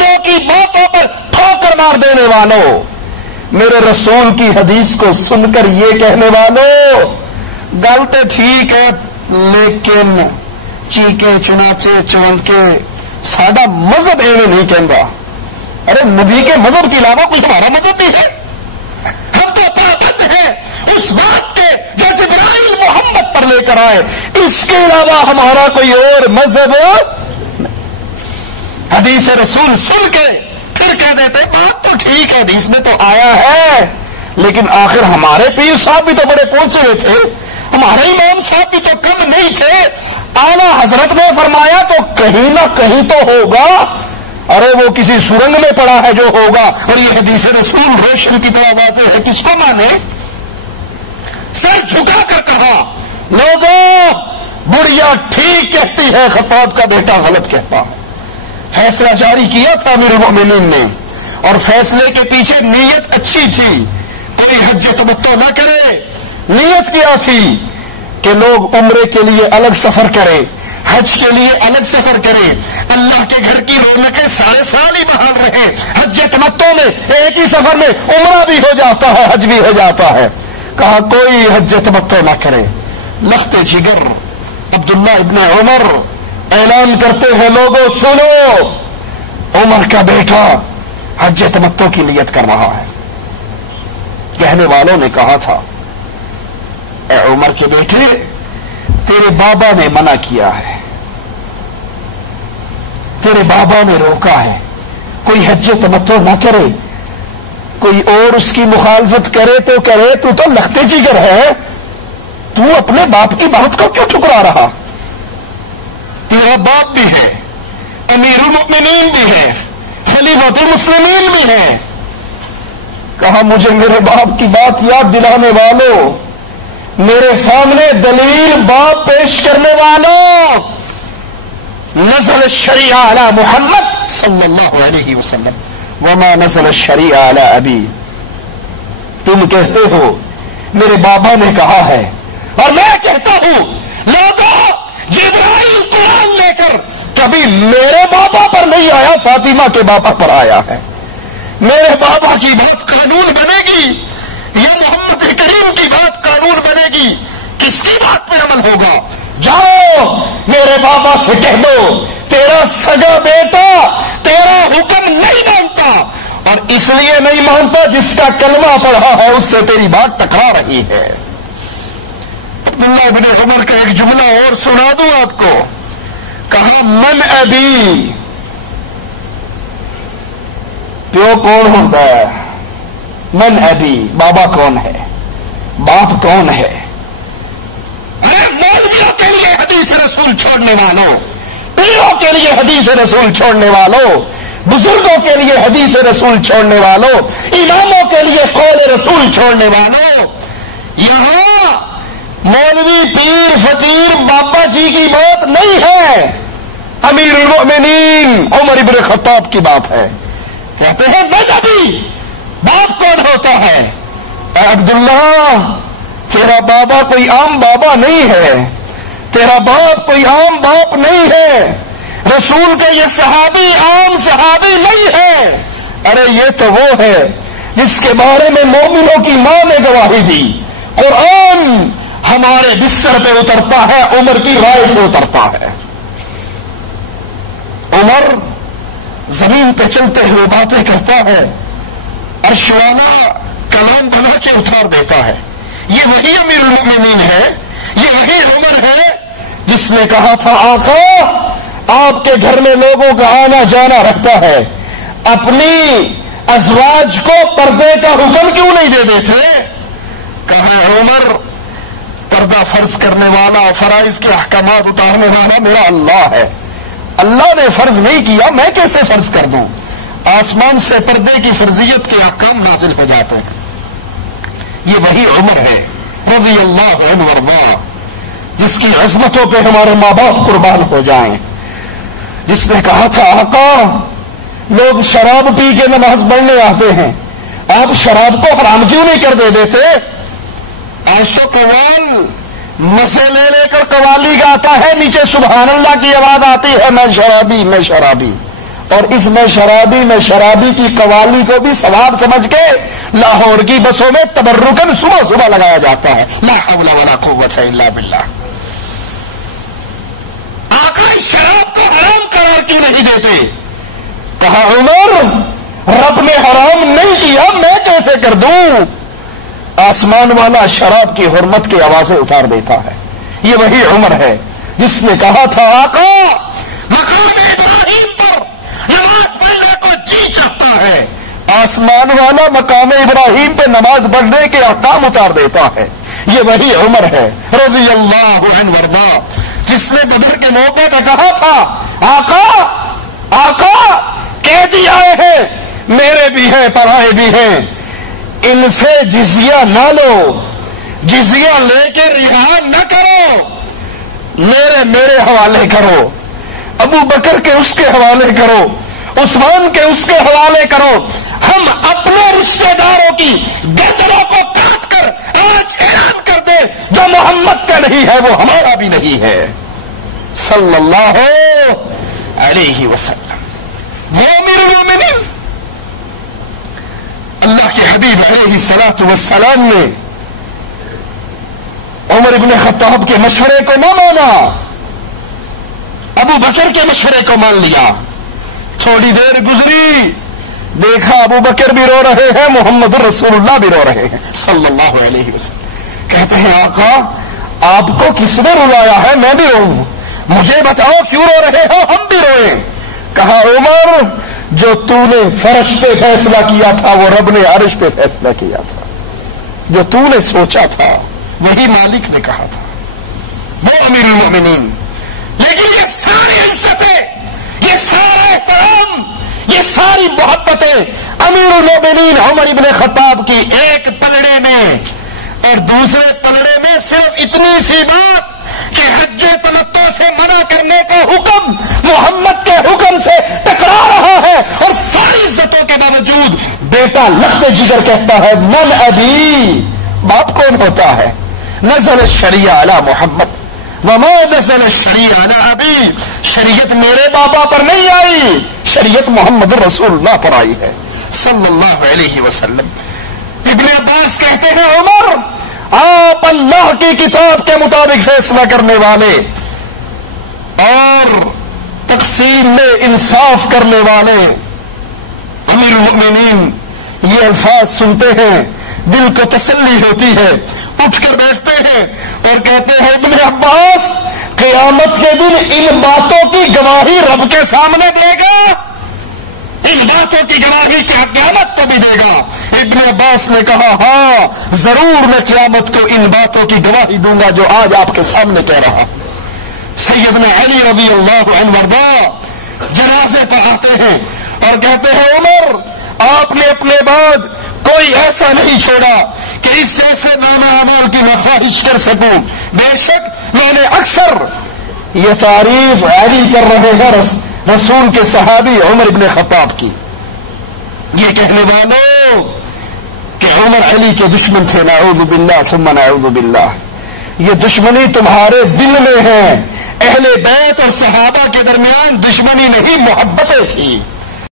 امیروں کی باتوں پر ٹھوکر مار دینے والوں، میرے رسول کی حدیث کو سن کر یہ کہنے والوں، گل تو ٹھیک ہے لیکن چیکے چناچے چونکے ساڈا مذہب ایویں نہیں کہندا۔ ارے نبی کے مذہب کے علاوہ کوئی ہمارا مذہب بھی ہے؟ ہم تو پابند ہیں اس بات کے جو جبرائیل محمد پر لے کر آئے، اس کے علاوہ ہمارا کوئی اور مذہب حدیث رسول سن کے پھر کہہ دیتے بات تو ٹھیک ہے، حدیث میں تو آیا ہے، لیکن آخر ہمارے پیر صاحب بھی تو بڑے پہنچے ہوئے تھے، ہمارے امام صاحب بھی تو کم نہیں تھے، اعلیٰ حضرت نے فرمایا تو کہیں نہ کہیں تو ہوگا۔ ارے وہ کسی سرنگ میں پڑا ہے جو ہوگا، اور یہ حدیث رسول روشن کی طرح واضح ہے، کس کو مانے؟ سر جھکا کر کہا لوگوں بڑھیا ٹھیک کہتی ہے، خطاب کا بیٹا غلط کہتا۔ فیصلہ جاری کیا تھا امیر المؤمنین نے، اور فیصلے کے پیچھے نیت اچھی تھی، کوئی حج تمتع نہ کرے۔ نیت کیا تھی کہ لوگ عمرے کے لیے الگ سفر کریں، حج کے لیے الگ سفر کریں، اللہ کے گھر کی رونقیں سارے سال ہی بحال رہے۔ حج تمتع میں ایک ہی سفر میں عمرہ بھی ہو جاتا ہے، حج بھی ہو جاتا ہے۔ کہا کوئی حج تمتع نہ کرے۔ لخت جگر عبداللہ ابن عمر اعلان کرتے ہیں لوگوں سنو، عمر کا بیٹا حج تمتع کی نیت کر رہا ہے۔ کہنے والوں نے کہا تھا اے عمر کے بیٹے تیرے بابا نے منع کیا ہے، تیرے بابا نے روکا ہے، کوئی حج تمتع نہ کرے، کوئی اور اس کی مخالفت کرے تو کرے، تو لختے جگر ہے، تو اپنے باپ کی بات کو کیوں ٹھکرا رہا؟ تیرا باپ بھی ہے، امیر المؤمنین بھی ہے، خلیفۃ المسلمین بھی ہے۔ کہا مجھے میرے باپ کی بات یاد دلانے والوں، میرے سامنے دلیل باپ پیش کرنے والوں، نزل الشریعہ علی محمد صلی اللہ علیہ وسلم وما نزل الشریعہ علی ابی۔ تم کہتے ہو میرے بابا نے کہا ہے، اور میں کہتا ہوں لوگوں جبرائیل قرآن لے کر کبھی میرے بابا پر نہیں آیا، فاطمہ کے بابا پر آیا ہے۔ میرے بابا کی بات قانون بنے گی یا محمد کریم کی بات قانون بنے گی؟ کس کی بات پہ عمل ہوگا؟ جاؤ میرے بابا سے کہہ دو تیرا سگا بیٹا تیرا حکم نہیں مانتا، اور اس لیے نہیں مانتا جس کا کلمہ پڑھا ہے اس سے تیری بات ٹکرا رہی ہے۔ عبداللہ ابن عمر کا ایک جملہ اور سنا دوں آپ کو۔ کہا من ابی، پیو کون ہوتا ہے؟ من ابی، بابا کون ہے، باپ کون ہے؟ ارے مولویوں کے لیے حدیث رسول چھوڑنے والوں، پیروں کے لیے حدیث رسول چھوڑنے والوں، بزرگوں کے لیے حدیث رسول چھوڑنے والوں، اماموں کے لیے قول رسول چھوڑنے والوں، یہاں مولوی پیر فقیر بابا جی کی بات نہیں ہے، امیر المؤمنین عمر ابن خطاب کی بات ہے۔ کہتے ہیں میں نبی، باپ کون ہوتا ہے؟ اے عبداللہ تیرا بابا کوئی عام بابا نہیں ہے، تیرا باپ کوئی عام باپ نہیں ہے، رسول کے یہ صحابی عام صحابی نہیں ہے۔ ارے یہ تو وہ ہے جس کے بارے میں مومنوں کی ماں نے گواہی دی۔ قرآن ہمارے بستر پہ اترتا ہے، عمر کی رائے سے اترتا ہے۔ عمر زمین پہ چلتے ہوئے باتیں کرتا ہے، عرش والا کلام بنا کے اتار دیتا ہے۔ یہ وہی امیر المؤمنین ہے، یہ وہی عمر ہے جس نے کہا تھا آقا آپ کے گھر میں لوگوں کا آنا جانا رہتا ہے، اپنی ازواج کو پردے کا حکم کیوں نہیں دے دیتے؟ کہا عمر پردہ فرض کرنے والا، فرائض کے احکامات اتارنے والا میرا اللہ ہے، اللہ نے فرض نہیں کیا میں کیسے فرض کر دوں؟ آسمان سے پردے کی فرضیت کے احکام نازل ہو جاتے ہیں۔ یہ وہی عمر ہے رضی اللہ عنہ وارضاہ، جس کی عظمتوں پہ ہمارے ماں باپ قربان ہو جائیں، جس نے کہا تھا آقا لوگ شراب پی کے نماز پڑھنے آتے ہیں، آپ شراب کو حرام کیوں نہیں کر دے دیتے؟ آج تو قوال مزے لے لے کر قوالی گاتا ہے، نیچے سبحان اللہ کی آواز آتی ہے میں شرابی میں شرابی۔ اور اس میں شرابی کی قوالی کو بھی ثواب سمجھ کے لاہور کی بسوں میں تبرکن صبح صبح لگایا جاتا ہے. لا حول ولا قوت الا باللہ. آقا شراب کو حرام قرار کیوں نہیں دیتے؟ کہا عمر رب نے حرام نہیں کیا میں کیسے کر دوں؟ آسمان والا شراب کی حرمت کی آوازیں اتار دیتا ہے. یہ وہی عمر ہے جس نے کہا تھا آقا مقام ابراہیم پر نماز پڑھنے کو جی چاہتا ہے. آسمان والا مقام ابراہیم پہ نماز پڑھنے کے احکام اتار دیتا ہے. یہ وہی عمر ہے رضی اللہ عنہ وارضا جس نے بدر کے موقع پہ کہا تھا آقا قیدی آئے ہیں میرے بھی ہیں پرائے بھی ہیں ان سے جزیہ نہ لو جزیہ لے کے رہا نہ کرو میرے حوالے کرو ابو بکر کے اس کے حوالے کرو عثمان کے اس کے حوالے کرو. ہم اپنے رشتہ داروں کی گردنوں کو کاٹ کر آج اعلان کر دے جو محمد کا نہیں ہے وہ ہمارا بھی نہیں ہے صلی اللہ علیہ وسلم. وہ امیر المومنین اللہ کے حبیب علیہ الصلوۃ والسلام نے عمر ابن خطاب کے مشورے کو نہ مانا ابو بکر کے مشورے کو مان لیا. تھوڑی دیر گزری دیکھا ابو بکر بھی رو رہے ہیں محمد رسول اللہ بھی رو رہے ہیں صلی اللہ علیہ وسلم. کہتے ہیں آقا آپ کو کس نے رلایا ہے میں بھی روؤں مجھے بتاؤ کیوں رو رہے ہو ہم بھی روئیں. کہا عمر جو تو نے فرش پہ فیصلہ کیا تھا وہ رب نے عرش پہ فیصلہ کیا تھا. جو تو نے سوچا تھا وہی مالک نے کہا تھا. وہ امیر المومنین. لیکن یہ ساری عزتیں یہ سارا احترام یہ ساری محبتیں امیر المومنین عمر ابن خطاب کی ایک پلڑے میں اور دوسرے پلڑے میں صرف اتنی سی بات کہ حج تمتع سے منع کرنے کا حکم محمد کے حکم سے ٹکرا رہا ہے اور ساری عزتوں کے باوجود بیٹا لخت جگر کہتا ہے من ابی. باپ کون ہوتا ہے؟ نزل الشریعہ علی محمد وما نزل الشریعہ علی ابی. شریعت میرے بابا پر نہیں آئی شریعت محمد رسول اللہ پر آئی ہے صلی اللہ علیہ وسلم. ابن عباس کہتے ہیں عمر آپ اللہ کی کتاب کے مطابق فیصلہ کرنے والے اور تقسیم میں انصاف کرنے والے امیر المؤمنین یہ الفاظ سنتے ہیں دل کو تسلی ہوتی ہے. اٹھ کر بیٹھتے ہیں اور کہتے ہیں ابن عباس قیامت کے دن ان باتوں کی گواہی رب کے سامنے دے گا ان باتوں کی گواہی کیا قیامت کو بھی دے گا. ابن عباس نے کہا ہاں ضرور میں قیامت کو ان باتوں کی گواہی دوں گا جو آج آپ کے سامنے کہہ رہا. سیدنا علی رضی اللہ عنہ وارضا جنازے پر آتے ہیں اور کہتے ہیں عمر آپ نے اپنے بعد کوئی ایسا نہیں چھوڑا کہ اس جیسے نام اعمال کی میں خواہش کر سکوں. بے شک میں نے اکثر یہ تعریف علی کر رہے ہیں رسول کے صحابی عمر ابن خطاب کی. یہ کہنے والوں کہ عمر علی کے دشمن تھے نعوذ باللہ ثم نعوذ باللہ. یہ دشمنی تمہارے دل میں ہے. اہل بیت اور صحابہ کے درمیان دشمنی نہیں محبتیں تھی.